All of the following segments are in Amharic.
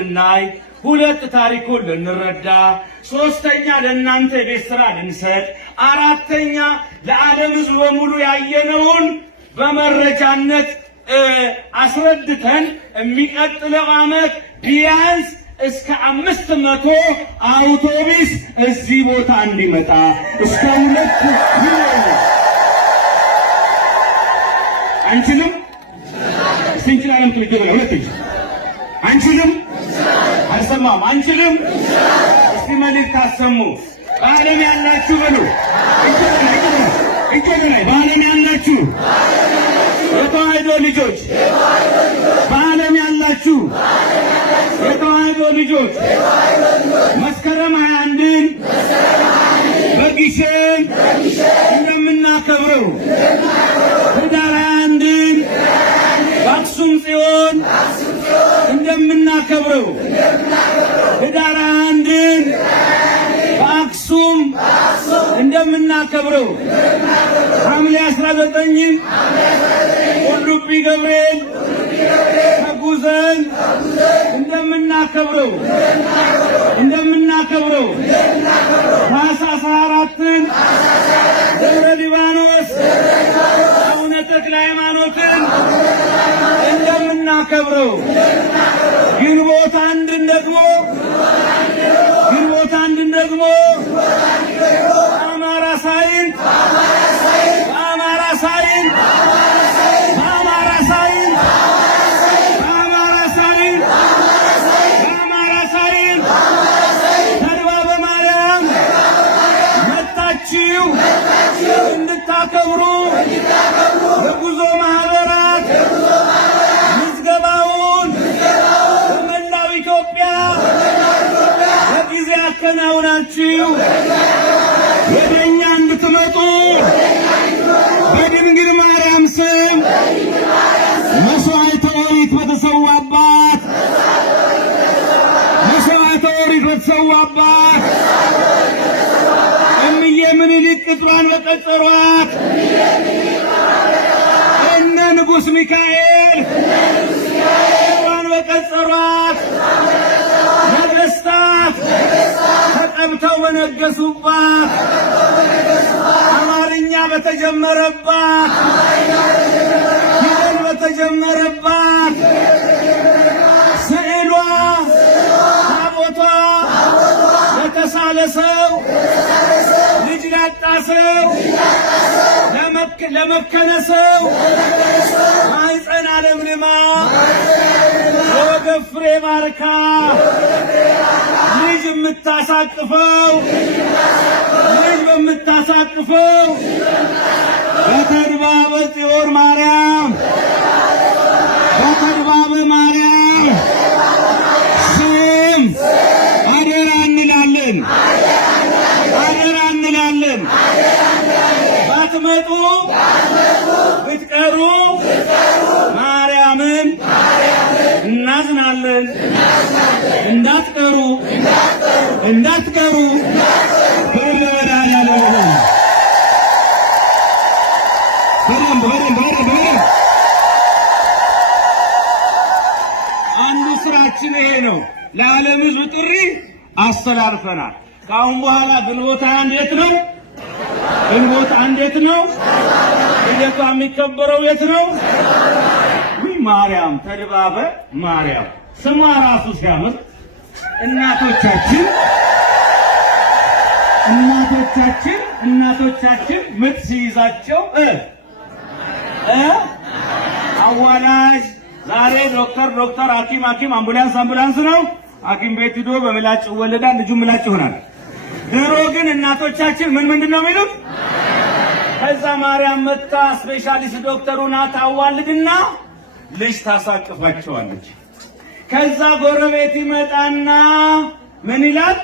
ልናይ፣ ሁለት ታሪኩን ልንረዳ፣ ሶስተኛ ለእናንተ የቤት ስራ ልንሰጥ፣ አራተኛ ለዓለም ሕዝብ በሙሉ ያየነውን በመረጃነት አስረድተን የሚቀጥለው ዓመት ቢያንስ እስከ 500 አውቶቡስ እዚህ ቦታ እንዲመጣ እስከ 2 ሚሊዮን አንችልም እንችላለን ትልቅ ነው። ሁለት አንችልም አልሰማም አንችልም። እስቲ መልእክት አሰሙ። በዓለም ያላችሁ በሉ እንጀራይ በዓለም ያላችሁ የተዋሕዶ ልጆች በዓለም ያላችሁ የተዋሕዶ ልጆች መስከረም 21ን በግሸን እንደምናከብረው ህዳር 21ን በአክሱም ጽዮን እንደምናከብረው ህዳር 21ን በአክሱም እንደምናከብረው ሐምሌ 19ን ቁልቢ ገብርኤል ተጉዘን እንደምናከብረው ታኅሳስ 24ን ደብረ ሊባኖስ አቡነ ተክለ ሃይማኖትን እንደምናከብረው ግንቦት አንድን ደግሞ በአማራ ሳይንት ተድባበ ማርያም መጣችሁ እንድታከብሩ የጉዞ ማህበራት ምዝገባውን በመላው ኢትዮጵያ በጊዜ አከናውናችሁ ወደኛ እንድትመጡ በድንግል ማርያም ስም መስዋዕተ ኦሪት በተሰዋባት እምዬ ምኒልክ ቅጥሯን በቀጠሯት እነ ንጉሥ ሚካኤል ቅጥሯን በቀጠሯት ነገሥታት ተቀብተው በነገሱባት አማርኛ በተጀመረባት ፊደል በተጀመረባት ስዕሏ ታቦቷ ለተሳለ ሰው ልጅ ላጣ ሰው ለመከነ ሰው ማኅፀን አለምልማ የወገብ ፍሬ ባርካ ልጅ የምታሳቅፈው ልጅ በምታሳቅፈው በተድባበ ጽዮን ማርያም በተድባበ ማርያም ስም አደራ እንላለን። ባትመጡ ብትቀሩ ማርያምን እናዝናለን። እንዳትቀሩ አንዱ ስራችን ይሄ ነው። ለዓለም ሕዝብ ጥሪ አስተላልፈናል። ከአሁን በኋላ ግንቦት አንድ ነው? ልደቷ የሚከበረው የት ነው? ማርያም ተድባበ ማርያም ስሟ ራሱ ሲያምር እናቶቻችን ምጥ ሲይዛቸው አዋላጅ ዛሬ ዶክተር ሐኪም አምቡላንስ ነው። ሐኪም ቤት ሄዶ በምላጭ ይወለዳል፣ ልጁ ምላጭ ይሆናል። ድሮ ግን እናቶቻችን ምንድን ነው የሚሉት? ከዛ ማርያም መጣ ስፔሻሊስት ዶክተሩና ታዋልድና ልጅ ታሳቅፋቸዋለች። ከዛ ጎረቤት ይመጣና ምን ይላል?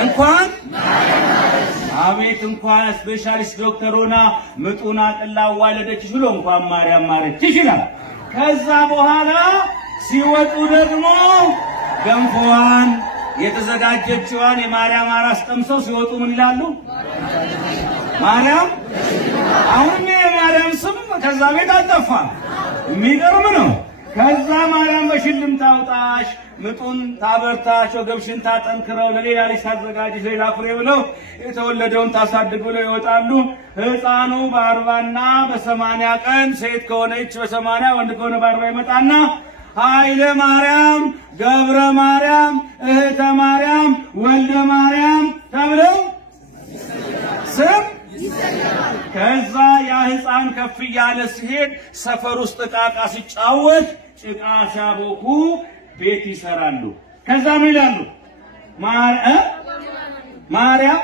እንኳን ስፔሻሊስት ዶክተሩና ምጡና ጥላ ዋለደች ብሎ እንኳን ማርያም ማረችሽ ይላል። ከዛ በኋላ ሲወጡ ደግሞ ገንፎዋን የተዘጋጀችዋን የማርያም አራስ ጠምሰው ሲወጡ ምን ይላሉ? ማርያም። አሁንም የማርያም ስም ከዛ ቤት አልጠፋም። የሚገርም ነው። ከዛ ማርያም በሽልም ታውጣሽ፣ ምጡን ታበርታሽ፣ ወገብሽን ታጠንክረው፣ ለሌላ ልጅ ታዘጋጅሽ፣ ሌላ ፍሬ ብለው የተወለደውን ታሳድግ ብለው ይወጣሉ። ሕፃኑ በ40ና በ80 ቀን ሴት ከሆነች በ80 ወንድ ከሆነ በ40 ይመጣና ኃይለ ማርያም፣ ገብረ ማርያም፣ እህተ ማርያም፣ ወልደ ማርያም ተብለው ስም ከዛ ያ ሕፃን ከፍ እያለ ሲሄድ ሰፈር ውስጥ ዕቃ ሲጫወት ጭቃ ሲያቦኩ ቤት ይሰራሉ። ከዛ ምን ይላሉ? ማርያም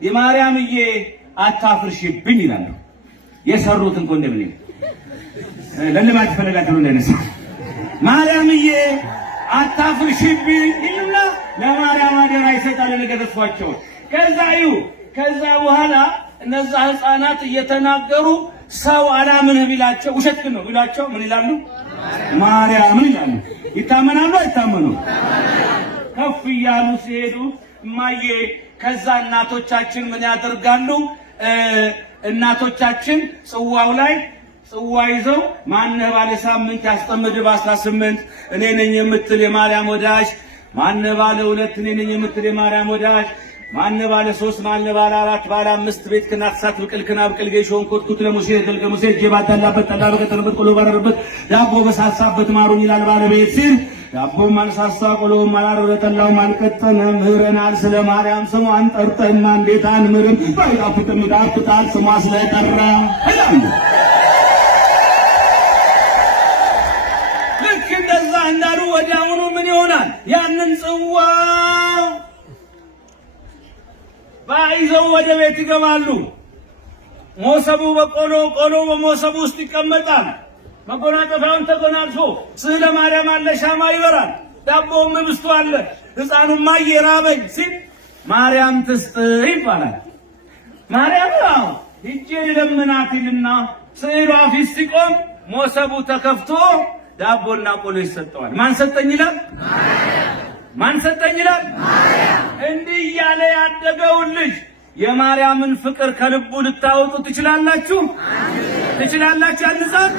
የማርያምዬ አታፍርሽብኝ ይላሉ። የሰሩትን ኮንዶሚኒየም ለልማት ፈለጋቸው እንደነሳ ማርያምዬ አታፍርሽብኝ ይልና ለማርያም አደራ ይሰጣል። ለገደፏቸው ከዛ በኋላ እነዛ ሕፃናት እየተናገሩ ሰው አላምንህ ቢላቸው ውሸት ነው ቢላቸው ምን ይላሉ? ማርያምን ይላሉ። ይታመናሉ አይታመኑ? ከፍ እያሉ ሲሄዱ እማዬ ከዛ እናቶቻችን ምን ያደርጋሉ? እናቶቻችን ጽዋው ላይ ጽዋ ይዘው ማነህ ባለ ሳምንት ያስጠምድ በ18 እኔ ነኝ የምትል የማርያም ወዳጅ፣ ማነህ ባለ 2 እኔ ነኝ የምትል የማርያም ወዳጅ፣ ማነህ ባለ 3 ማነህ ባለ 4 ባለ 5 ቤት ከናፍሳት ብቅልክና ብቅል ጌሾን ኮትኩት ለሙሴ ገልገሙሴ ጀባታላበት ጠላ በቀጠለበት ቆሎ ባረረበት ዳቦ በሳሳበት ማሩኝ ይላል ባለቤት ሲል ዳቦም አልሳሳ ቆሎም አላረረ ጠላውም አልቀጠነ ምህረናል ስለ ማርያም ስሟን ጠርተና እንዴት አንምርም ባይጣፍጥም ጣፍጣል ስሟ ስለጠራ ይላል። ልክ እንደዛ እንዳሉ ወዲያውኑ ምን ይሆናል? ያንን ጽዋ ባይዘው ወደ ቤት ይገባሉ። ሞሰቡ በቆሎ ቆሎ በሞሰቡ ውስጥ ይቀመጣል። መጎናጸፊያውን ተጎናጽፎ ስዕለ ማርያም አለ፣ ሻማ ይበራል፣ ዳቦም ህብስቱ አለ። ሕፃኑማ እየራበኝ ሲል ማርያም ትስጥ ይባላል። ማርያም ሂጄ ልለምናት ይልና ስዕሏ ፊት ሲቆም ሞሰቡ ተከፍቶ ዳቦና ቆሎ ይሰጠዋል። ማን ሰጠኝ ይላል? ማን ሰጠኝ ይላል? እንዲህ እያለ ያደገውን ልጅ የማርያምን ፍቅር ከልቡ ልታወጡ ትችላላችሁ? ትችላላችሁ? አንጻት።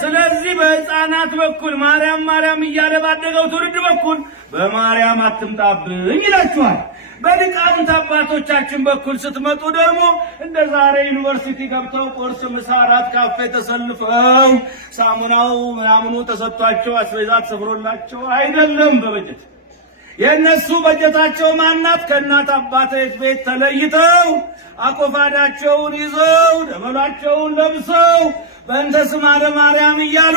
ስለዚህ በሕፃናት በኩል ማርያም ማርያም እያለ ባደገው ትውልድ በኩል በማርያም አትምጣብኝ ይላችኋል። በሊቃውንት አባቶቻችን በኩል ስትመጡ ደግሞ እንደ ዛሬ ዩኒቨርሲቲ ገብተው ቁርስ፣ ምሳ፣ እራት ካፌ ተሰልፈው ሳሙናው ምናምኑ ተሰጥቷቸው አስቤዛ ተሰፍሮላቸው አይደለም። በበጀት የእነሱ በጀታቸው ማናት? ከእናት አባት ቤት ተለይተው አቆፋዳቸውን ይዘው ደበሏቸውን ለብሰው በእንተ ስማ ለማርያም እያሉ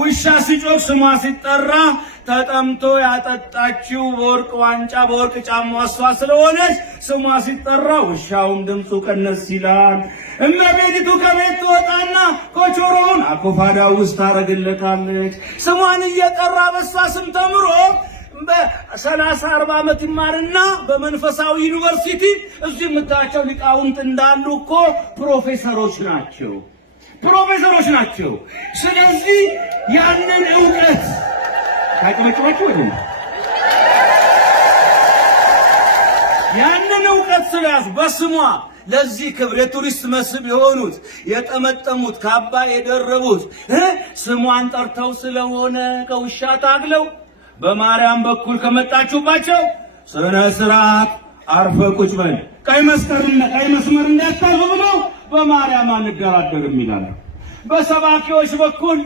ውሻ ሲጮህ ስሟ ሲጠራ ተጠምቶ ያጠጣችው በወርቅ ዋንጫ በወርቅ ጫማ እሷ ስለሆነች ስሟ ሲጠራ ውሻውም ድምፁ ቀነስ ይላል። እመቤቲቱ ከቤት ትወጣና ኮቾሮውን አቆፋዳው ውስጥ ታረግለታለች። ስሟን እየጠራ በሷ ስም ተምሮ በ30-40 ዓመት ይማርና በመንፈሳዊ ዩኒቨርሲቲ እዚህ የምታያቸው ሊቃውንት እንዳሉ እኮ ፕሮፌሰሮች ናቸው። ስለዚህ ያንን ዕውቀት ታጨበጭባችሁ ወይ ያንን ዕውቀት ስለያዙ በስሟ ለዚህ ክብር የቱሪስት መስህብ የሆኑት የጠመጠሙት ካባ የደረቡት ስሟን ጠርተው ስለሆነ ከውሻ ታግለው በማርያም በኩል ከመጣችሁባቸው ስነ ስርዓት አርፈ ቁጭ በል ቀይ መስመር እንዳታልፍ ብሎ በማርያም አንደራደርም ይላሉ። በሰባኪዎች በኩል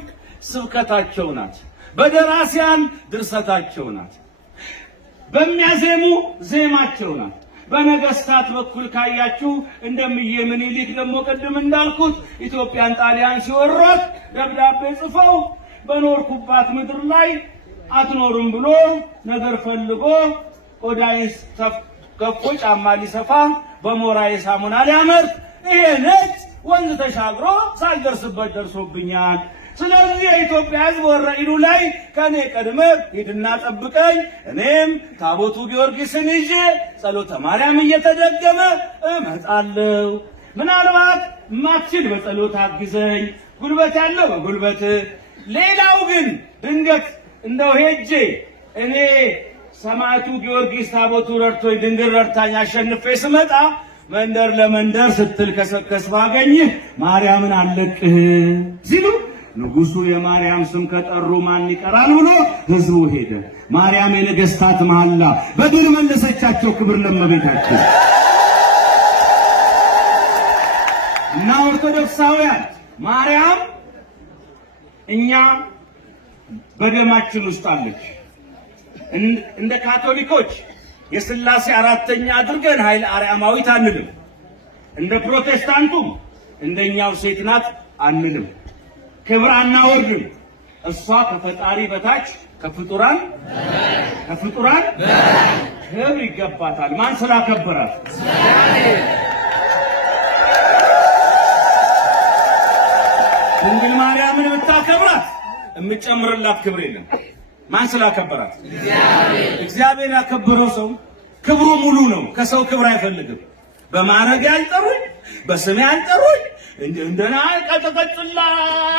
ስብከታቸው ናት፣ በደራሲያን ድርሰታቸው ናት፣ በሚያዜሙ ዜማቸው ናት። በነገስታት በኩል ካያችሁ እንደምዬ ምኒልክ ደግሞ ቅድም እንዳልኩት ኢትዮጵያን ጣሊያን ሲወሯት ደብዳቤ ጽፈው በኖርኩባት ምድር ላይ አትኖርም ብሎ ነገር ፈልጎ ቆዳዬን ከፎ ጫማ ሊሰፋ በሞራዬ ሳሙና ሊያመርት ይሄ ነጭ ወንዝ ተሻግሮ ሳልደርስበት ደርሶብኛል። ስለዚህ የኢትዮጵያ ሕዝብ ወረኢሉ ላይ ከኔ ቀድመ ሂድና ጠብቀኝ፣ እኔም ታቦቱ ጊዮርጊስን ይዤ ጸሎተ ማርያም እየተደገመ እመጣለሁ። ምናልባት ማትችል በጸሎት አግዘኝ፣ ጉልበት ያለው በጉልበት። ሌላው ግን ድንገት እንደው ሄጄ እኔ ሰማዕቱ ጊዮርጊስ ታቦቱ ረድቶኝ ድንግል ረድታኝ አሸንፌ ስመጣ መንደር ለመንደር ስትል ከሰከስ ባገኝህ ማርያምን አለቅህ ሲሉ ንጉሡ የማርያም ስም ከጠሩ ማን ይቀራል ብሎ ሕዝቡ ሄደ። ማርያም የነገሥታት መሐላ በድል መለሰቻቸው። ክብር ለእመቤታችን። እና ኦርቶዶክሳውያን ማርያም እኛ በደማችን ውስጥ አለች። እንደ ካቶሊኮች የሥላሴ አራተኛ አድርገን ኃይለ አርያማዊት አንልም። እንደ ፕሮቴስታንቱም እንደኛው ሴት ናት አንልም። ክብር አናወርድም። እሷ ከፈጣሪ በታች ከፍጡራን ክብር ይገባታል። ማን ስላከበራት? ድንግል ማርያምን ብታከብራት የምጨምርላት ክብር የለም። ማን ስላከበራት? እግዚአብሔር ያከበረው ሰው ክብሩ ሙሉ ነው። ከሰው ክብር አይፈልግም። በማዕረግ ያልጠሩኝ፣ በስሜ ያልጠሩኝ፣ እንደና ቀጥቅጥላ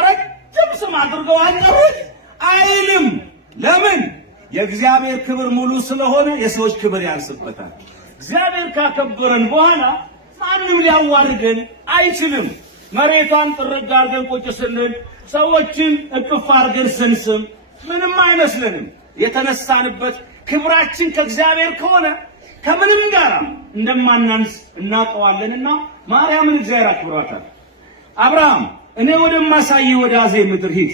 ረጅም ስም አድርገው አልጠሩኝ አይልም። ለምን? የእግዚአብሔር ክብር ሙሉ ስለሆነ የሰዎች ክብር ያንስበታል። እግዚአብሔር ካከበረን በኋላ ማንም ሊያዋርደን አይችልም። መሬቷን ጥርግ አድርገን ቁጭ ስንል ሰዎችን እቅፍ አድርገን ስንስም ምንም አይመስልንም። የተነሳንበት ክብራችን ከእግዚአብሔር ከሆነ ከምንም ጋር እንደማናንስ እናውቀዋለንና ማርያምን እግዚአብሔር አክብሯታል። አብርሃም እኔ ወደማሳይ ወደ አዜብ ምድር ሂድ